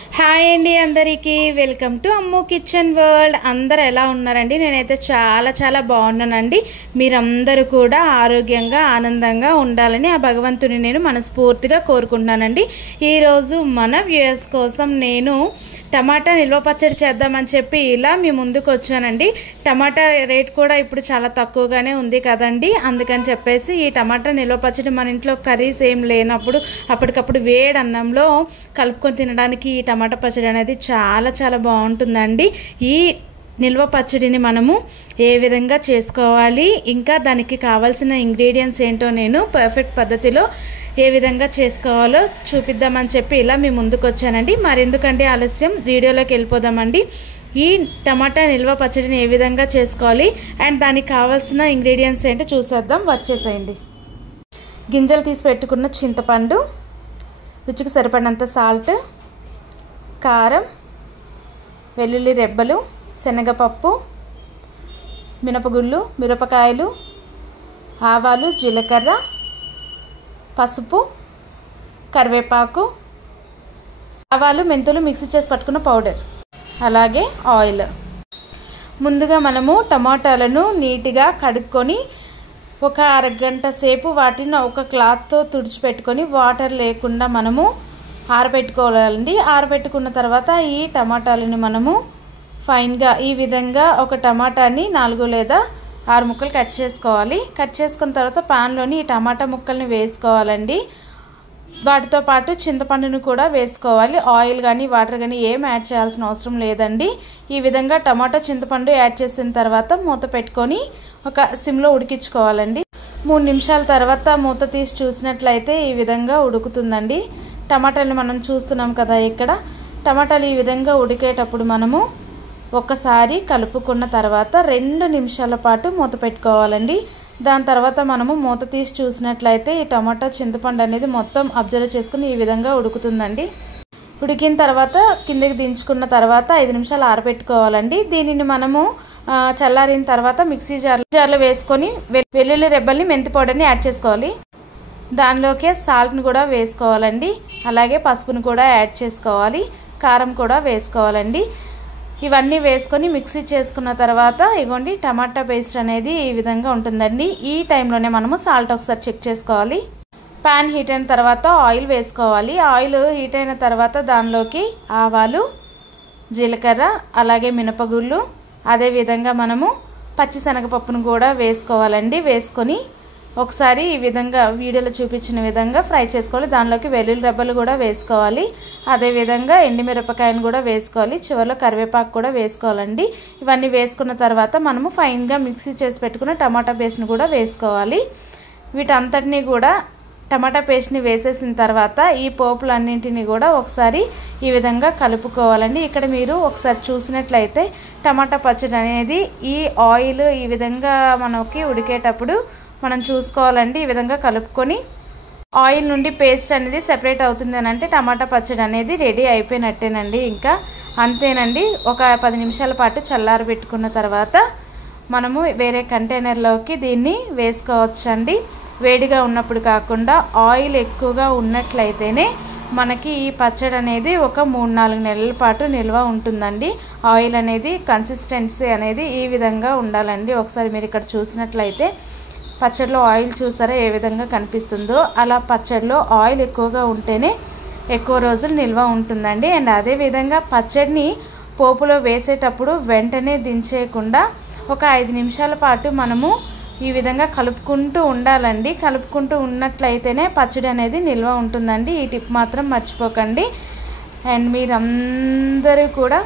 Hi అండి అందరికీ welcome to Ammu kitchen world. అందరు ఎలా ఉన్నారండి? నేనైతే చాలా బాగున్నానండి. మీరందరూ కూడా ఆరోగ్యంగా ఆనందంగా ఉండాలని ఆ భగవంతుని నేను మనస్ఫూర్తిగా కోరుకుంటున్నానండి. ఈరోజు మన వ్యూయర్స్ కోసం నేను టమాటా నిల్వ పచ్చడి చేద్దామని చెప్పి ఇలా మీ ముందుకు వచ్చానండి. టమాటా రేట్ కూడా ఇప్పుడు చాలా తక్కువగానే ఉంది కదండి. అందుకని చెప్పేసి ఈ టమాటా నిల్వ పచ్చడి మన ఇంట్లో కర్రీస్ ఏం లేనప్పుడు అప్పటికప్పుడు వేడి అన్నంలో కలుపుకొని తినడానికి ఈ టమాటా పచ్చడి అనేది చాలా బాగుంటుందండి. ఈ నిల్వ పచ్చడిని మనము ఏ విధంగా చేసుకోవాలి, ఇంకా దానికి కావాల్సిన ఇంగ్రీడియంట్స్ ఏంటో నేను పర్ఫెక్ట్ పద్ధతిలో ఏ విధంగా చేసుకోవాలో చూపిద్దామని చెప్పి ఇలా మీ ముందుకు వచ్చానండి. మరెందుకంటే ఆలస్యం, వీడియోలోకి వెళ్ళిపోదామండి. ఈ టమాటా నిల్వ పచ్చడిని ఏ విధంగా చేసుకోవాలి అండ్ దానికి కావాల్సిన ఇంగ్రీడియంట్స్ ఏంటో చూసేద్దాం. వచ్చేసేయండి. గింజలు తీసి పెట్టుకున్న చింతపండు, రుచికి సరిపడినంత సాల్ట్, కారం, వెల్లుల్లి రెబ్బలు, శనగపప్పు, మినపగుళ్ళు, మిరపకాయలు, ఆవాలు, జీలకర్ర, పసుపు, కరివేపాకు, ఆవాలు, మెంతులు మిక్సీ చేసి పట్టుకున్న పౌడర్, అలాగే ఆయిల్. ముందుగా మనము టమాటాలను నీట్గా కడుక్కొని ఒక అరగంట సేపు వాటిని ఒక క్లాత్తో తుడిచిపెట్టుకొని వాటర్ లేకుండా మనము ఆరబెట్టుకోవాలండి. ఆరబెట్టుకున్న తర్వాత ఈ టమాటాలని మనము ఫైన్గా ఈ విధంగా ఒక టమాటాని 4 లేదా 6 ముక్కలు కట్ చేసుకోవాలి. కట్ చేసుకున్న తర్వాత ప్యాన్లోని ఈ టమాటా ముక్కల్ని వేసుకోవాలండి. వాటితో పాటు చింతపండును కూడా వేసుకోవాలి. ఆయిల్ కానీ వాటర్ కానీ ఏం యాడ్ చేయాల్సిన అవసరం లేదండి. ఈ విధంగా టమాటా చింతపండు యాడ్ చేసిన తర్వాత మూత పెట్టుకొని ఒక సిమ్లో ఉడికించుకోవాలండి. 3 నిమిషాల తర్వాత మూత తీసి చూసినట్లయితే ఈ విధంగా ఉడుకుతుందండి. టమాటాలు మనం చూస్తున్నాం కదా, ఇక్కడ టమాటాలు ఈ విధంగా ఉడికేటప్పుడు మనము ఒక్కసారి కలుపుకున్న తర్వాత 2 నిమిషాల పాటు మూత పెట్టుకోవాలండి. దాని తర్వాత మనము మూత తీసి చూసినట్లయితే ఈ టమాటా చింతపండు అనేది మొత్తం అబ్జర్వ్ చేసుకుని ఈ విధంగా ఉడుకుతుందండి. ఉడికిన తర్వాత కిందకి దించుకున్న తర్వాత 5 నిమిషాలు ఆరబెట్టుకోవాలండి. దీనిని మనము చల్లారిన తర్వాత మిక్సీ జార్లో వేసుకొని వెల్లుల్లి రెబ్బల్ని, మెంతి పౌడర్ని యాడ్ చేసుకోవాలి. దానిలోకే సాల్ట్ని కూడా వేసుకోవాలండి. అలాగే పసుపును కూడా యాడ్ చేసుకోవాలి. కారం కూడా వేసుకోవాలండి. ఇవన్నీ వేసుకొని మిక్సీ చేసుకున్న తర్వాత ఇగోండి టమాటా పేస్ట్ అనేది ఈ విధంగా ఉంటుందండి. ఈ టైంలోనే మనము సాల్ట్ ఒకసారి చెక్ చేసుకోవాలి. ప్యాన్ హీట్ అయిన తర్వాత ఆయిల్ వేసుకోవాలి. ఆయిల్ హీట్ అయిన తర్వాత దానిలోకి ఆవాలు, జీలకర్ర, అలాగే మినపగుళ్ళు, అదేవిధంగా మనము పచ్చిశనగపప్పును కూడా వేసుకోవాలండి. వేసుకొని ఒకసారి ఈ విధంగా వీడియోలో చూపించిన విధంగా ఫ్రై చేసుకోవాలి. దానిలోకి వెల్లుల్లి రెబ్బలు కూడా వేసుకోవాలి. అదేవిధంగా ఎండుమిరపకాయను కూడా వేసుకోవాలి. చివరిలో కరివేపాకు కూడా వేసుకోవాలండి. ఇవన్నీ వేసుకున్న తర్వాత మనము ఫైన్గా మిక్సీ చేసి పెట్టుకున్న టమాటా పేస్ట్ని కూడా వేసుకోవాలి. వీటంతటినీ కూడా టమాటా పేస్ట్ని వేసేసిన తర్వాత ఈ పోపులన్నింటినీ కూడా ఒకసారి ఈ విధంగా కలుపుకోవాలండి. ఇక్కడ మీరు ఒకసారి చూసినట్లయితే టమాటా పచ్చడి అనేది ఈ ఆయిల్ ఈ విధంగా మనకి ఉడికేటప్పుడు మనం చూసుకోవాలండి. ఈ విధంగా కలుపుకొని ఆయిల్ నుండి పేస్ట్ అనేది సెపరేట్ అవుతుంది అని అంటే టమాటా పచ్చడి అనేది రెడీ అయిపోయినట్టేనండి. ఇంకా అంతేనండి. ఒక 10 నిమిషాల పాటు చల్లారి పెట్టుకున్న తర్వాత మనము వేరే కంటైనర్లోకి దీన్ని వేసుకోవచ్చండి. వేడిగా ఉన్నప్పుడు కాకుండా ఆయిల్ ఎక్కువగా ఉన్నట్లయితేనే మనకి ఈ పచ్చడి అనేది ఒక 3-4 నెలల పాటు నిల్వ ఉంటుందండి. ఆయిల్ అనేది కన్సిస్టెన్సీ అనేది ఈ విధంగా ఉండాలండి. ఒకసారి మీరు ఇక్కడ చూసినట్లయితే పచ్చడిలో ఆయిల్ చూసారా ఏ విధంగా కనిపిస్తుందో, అలా పచ్చడిలో ఆయిల్ ఎక్కువగా ఉంటేనే ఎక్కువ రోజులు నిల్వ ఉంటుందండి. అండ్ అదేవిధంగా పచ్చడిని పోపులో వేసేటప్పుడు వెంటనే దించేయకుండా ఒక 5 నిమిషాల పాటు మనము ఈ విధంగా కలుపుకుంటూ ఉండాలండి. కలుపుకుంటూ ఉన్నట్లయితేనే పచ్చడి అనేది నిల్వ ఉంటుందండి. ఈ టిప్ మాత్రం మర్చిపోకండి. అండ్ మీరందరూ కూడా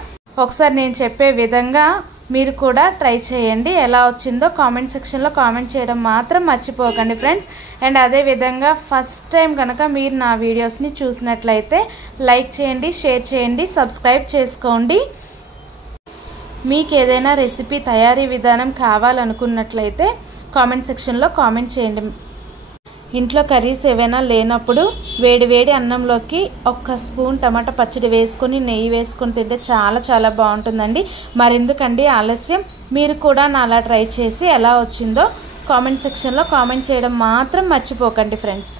ఒకసారి నేను చెప్పే విధంగా మీరు కూడా ట్రై చేయండి. ఎలా వచ్చిందో కామెంట్ సెక్షన్లో కామెంట్ చేయడం మాత్రం మర్చిపోకండి ఫ్రెండ్స్. అండ్ అదేవిధంగా ఫస్ట్ టైం కనుక మీరు నా వీడియోస్ని చూసినట్లయితే లైక్ చేయండి, షేర్ చేయండి, సబ్స్క్రైబ్ చేసుకోండి. మీకు ఏదైనా రెసిపీ తయారీ విధానం కావాలనుకున్నట్లయితే కామెంట్ సెక్షన్లో కామెంట్ చేయండి. ఇంట్లో కర్రీస్ ఏవైనా లేనప్పుడు వేడి అన్నంలోకి 1 స్పూన్ టమాటా పచ్చడి వేసుకొని నెయ్యి వేసుకొని తింటే చాలా బాగుంటుందండి. మరెందుకండి ఆలస్యం, మీరు కూడా నాలా ట్రై చేసి ఎలా వచ్చిందో కామెంట్ సెక్షన్లో కామెంట్ చేయడం మాత్రం మర్చిపోకండి ఫ్రెండ్స్.